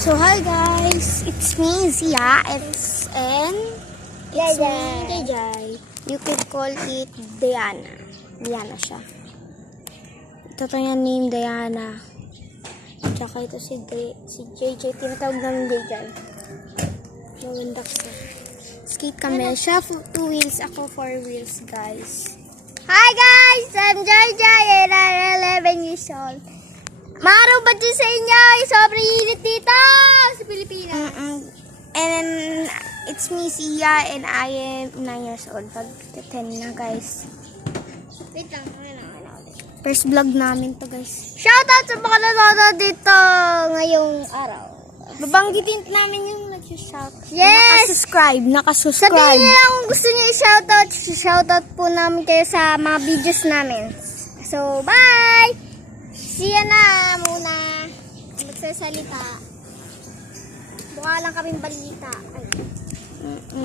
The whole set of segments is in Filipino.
So hi guys, it's me Zia and it's me Jay. You can call it Diana. Diana siya. Ito yung name Diana. Tsaka ito si JJ. Tinatawag namin JJ. Maganda siya. Skate kami. Siya 2 wheels, ako 4 wheels guys. Hi guys! I'm JJ and I'm 11 years old. Maraw ba dyan sa inyo? Sobrang init dito sa Pilipinas. And it's me, Sia, and I am 9 years old. Pag 10 na, guys. Wait lang. First vlog namin to, guys. Shoutout sa mga nanonood dito ngayong araw. Babanggitin namin yung nag-shout. Yes! Nakasubscribe. Sabihin nila kung gusto nyo i-shoutout. Shoutout po namin kayo sa mga videos namin. So, bye! Siya na muna magsasalita. Mukha lang kaming balita.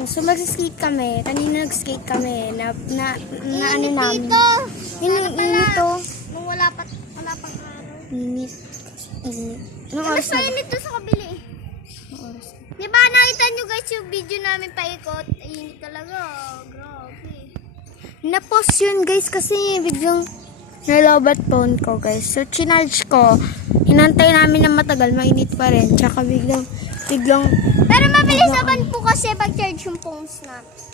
So mag-skate kami. Kanina nag-skate kami. Na ano namin. Init to. Nung wala pang araw. Init. Anong oras na? Mas mainit to sa kabili. Diba nakita nyo guys yung video namin paikot? Init talaga. Grabe. Na-post yun guys kasi biglang nalobat phone ko guys. So chinarge ko. Inantay namin na matagal. Mainit pa rin. Tsaka biglang pero mabilis naman po kasi pag-charge yung phones natin.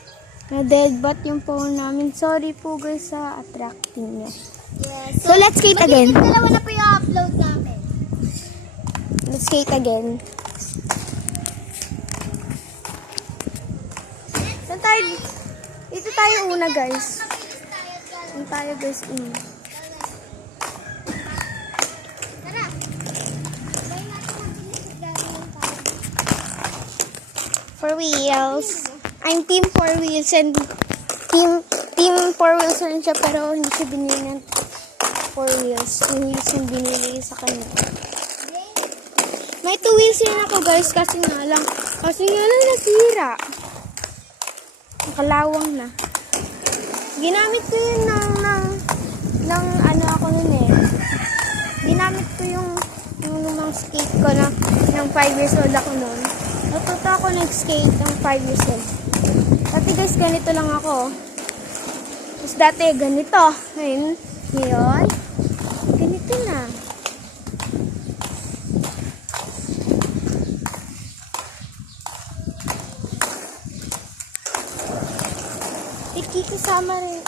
Na-deadbat yung phone namin. Sorry po guys sa attracting niya. Yes. So let's skate again. Dalawa na po yung upload namin. Let's skate again. Dito tayo una guys. Dito tayo guys una. Four wheels. I'm team 4 wheels and team 4 wheels rin siya pero hindi siya binili ng 4 wheels. Yung wheels yung binili sa kanya. May 2 wheels rin ako guys kasi nga lang nasira. Nakalawang na. Ginamit ko yun ng ano ako nun eh. Ginamit ko yung lumang skate ko ng 5 years old ako nun. Natuto ako nag-skate ng 5 years old. Dati guys, ganito lang ako. Tapos dati ganito. Ngayon, ganito na. Iki kasama rin.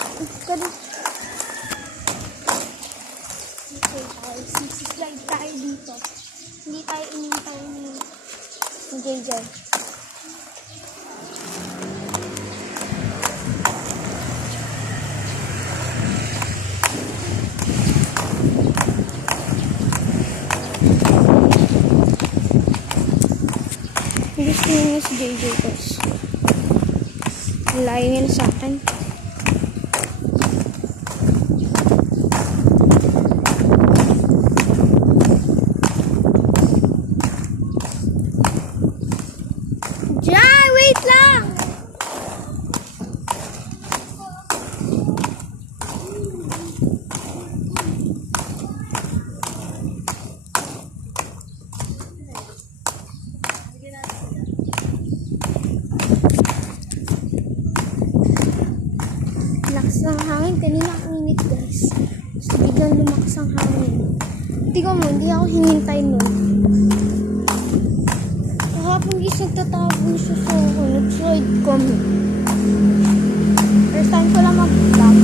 Okay guys, slide tayo dito. Hindi tayo inintay ni JJ. Gusto niya si JJ guys. Layo yan sa akin. Wait lang! Lakas ng hangin. Kanina ang init guys. So biglang lumakas ang hangin. Tingnan mo, hindi ako hinintay nun. Kahapon guys, nagtatapon siya sa ako. Nag-slide kami. First time ko lang mag-vlog.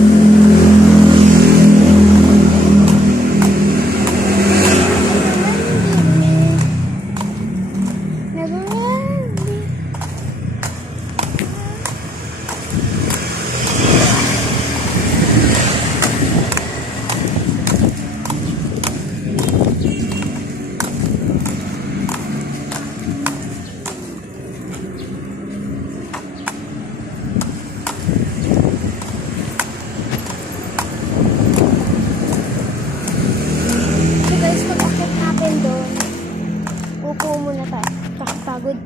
Upo muna tayo. Kakapagod.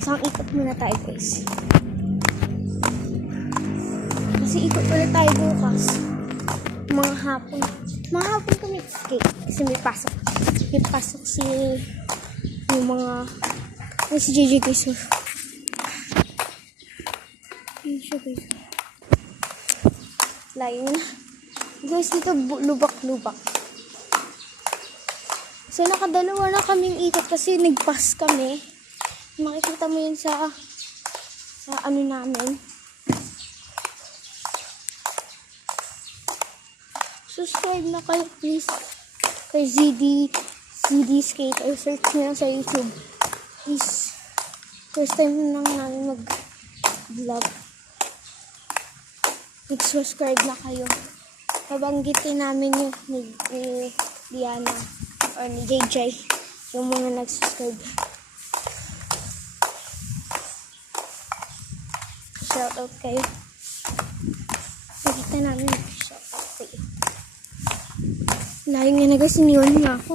Isang ikot muna tayo guys. Kasi ikot ulit tayo bukas. Mga hapon. Mga hapon kami skate. Kasi may pasok. May pasok si yung mga Ay, si JJ guys. Ayun siya guys. Layo na. Guys, dito lubak-lubak. So, nakadalawa na kaming ikot kasi nag-pass kami. Makikita mo yun sa ano namin. Subscribe na kayo please kay ZD Skate or search nyo sa YouTube. Please. First time lang namin mag-vlog. Subscribe na kayo. Babanggitin namin yung ni Diana or ni JJ yung mga nag-subscribe. Shoutout kayo. Nakita namin shoutout kayo. Layo nga na guys, iniwan nga ako.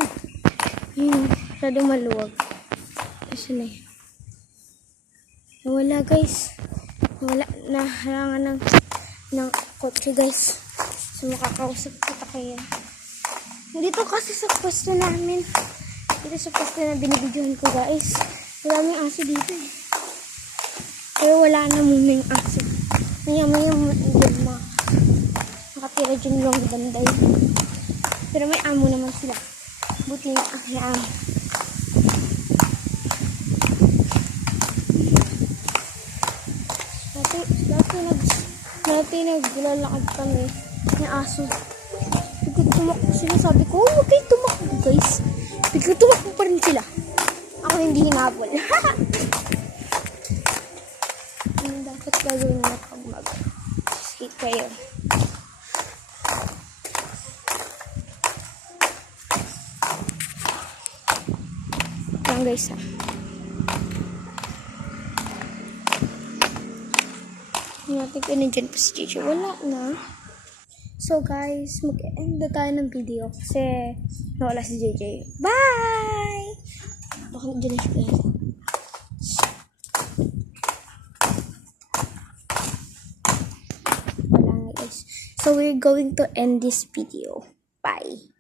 Ayun, masyadong maluwag. Kasi na yun. Nawala guys. Nawala, naharangan ng kotse guys. So makakausap kita kaya. Dito kasi sa pwesto namin. Dito sa pwesto na binibidyohan ko guys. Maraming aso dito eh. Pero wala na muna yung aso. May yung nakatira dyan lang banday. Pero may amo naman sila. Buti na may amo. Dati naglalakad kami ng aso. Bigla tumakbo sila. Sabi ko, huwag kayo tumakbo guys. Bigla tumakbo pa rin sila. Ako hindi hinabol. Ano dapat gagawin na pag mag-skate kayo? Yan guys ha. Natin ko na dyan pa si JJ. Wala na. So guys, mag-end na tayo ng video kasi nawala si JJ. Bye! Baka dyan na siya. Wala na guys. So we're going to end this video. Bye!